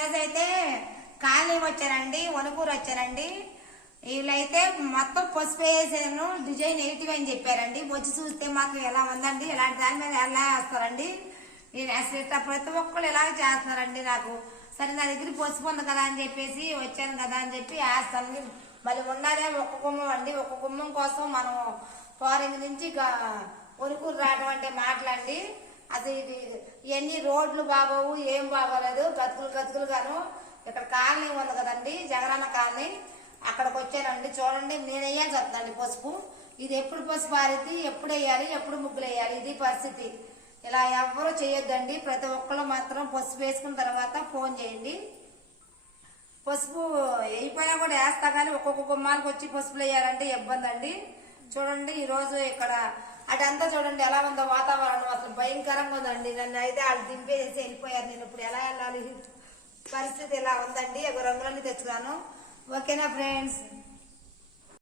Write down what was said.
ఈరోజు అయితే కాలనీ వచ్చారండి, వణుకూరు వచ్చారండి. వీళ్ళైతే మొత్తం పసుపు వేసాను, డిజైన్ నెగిటివ్ అని చెప్పారండి. వచ్చి చూస్తే మాకు ఎలా ఉందండి, ఇలాంటి దాని మీద ఎలా వేస్తారండి. నేను అసలు ప్రతి ఒక్కళ్ళు ఇలాగ చేస్తున్నారండి. నాకు సరే నా దగ్గర పసుపు ఉంది కదా అని చెప్పేసి వచ్చాను కదా అని చెప్పి వేస్తాను. మళ్ళీ ఉండాలి ఒక్క గుమ్మం అండి. ఒక్క గుమ్మం కోసం మనం ఫారెన్ నుంచి వణుకూరు రావడం అంటే మాటలండి. అసలు ఇవన్నీ రోడ్లు బాగోవు, ఏం బాగోలేదు, గతుకులు గాను. ఇక్కడ కాలనీ ఉంది కదండి, జగనన్న కాలనీ, అక్కడికి వచ్చానండి. చూడండి, నేను వేయాల్సి వస్తుందండి పసుపు. ఇది ఎప్పుడు పసుపు ఆరిద్ది, ఎప్పుడు వేయాలి, ఎప్పుడు ముగ్గులు వేయాలి, ఇది పరిస్థితి. ఇలా ఎవ్వరూ చేయొద్దండి. ప్రతి ఒక్కళ్ళు మాత్రం పసుపు వేసుకున్న తర్వాత ఫోన్ చేయండి. పసుపు వేయిపోయినా కూడా వేస్తా, కానీ ఒక్కొక్క గుమ్మానికి వచ్చి పసుపులు వేయాలంటే ఇబ్బంది అండి. చూడండి, ఈరోజు ఇక్కడ అటంతా చూడండి ఎలా ఉందో వాతావరణం, అసలు భయంకరంగా ఉందండి. నన్ను అయితే వాళ్ళు దింపేసి వెళ్ళిపోయారు. నేను ఇప్పుడు ఎలా వెళ్ళాలి, పరిస్థితి ఎలా ఉందండి. రంగులన్నీ తెచ్చుకున్నాను. ఓకేనా ఫ్రెండ్స్?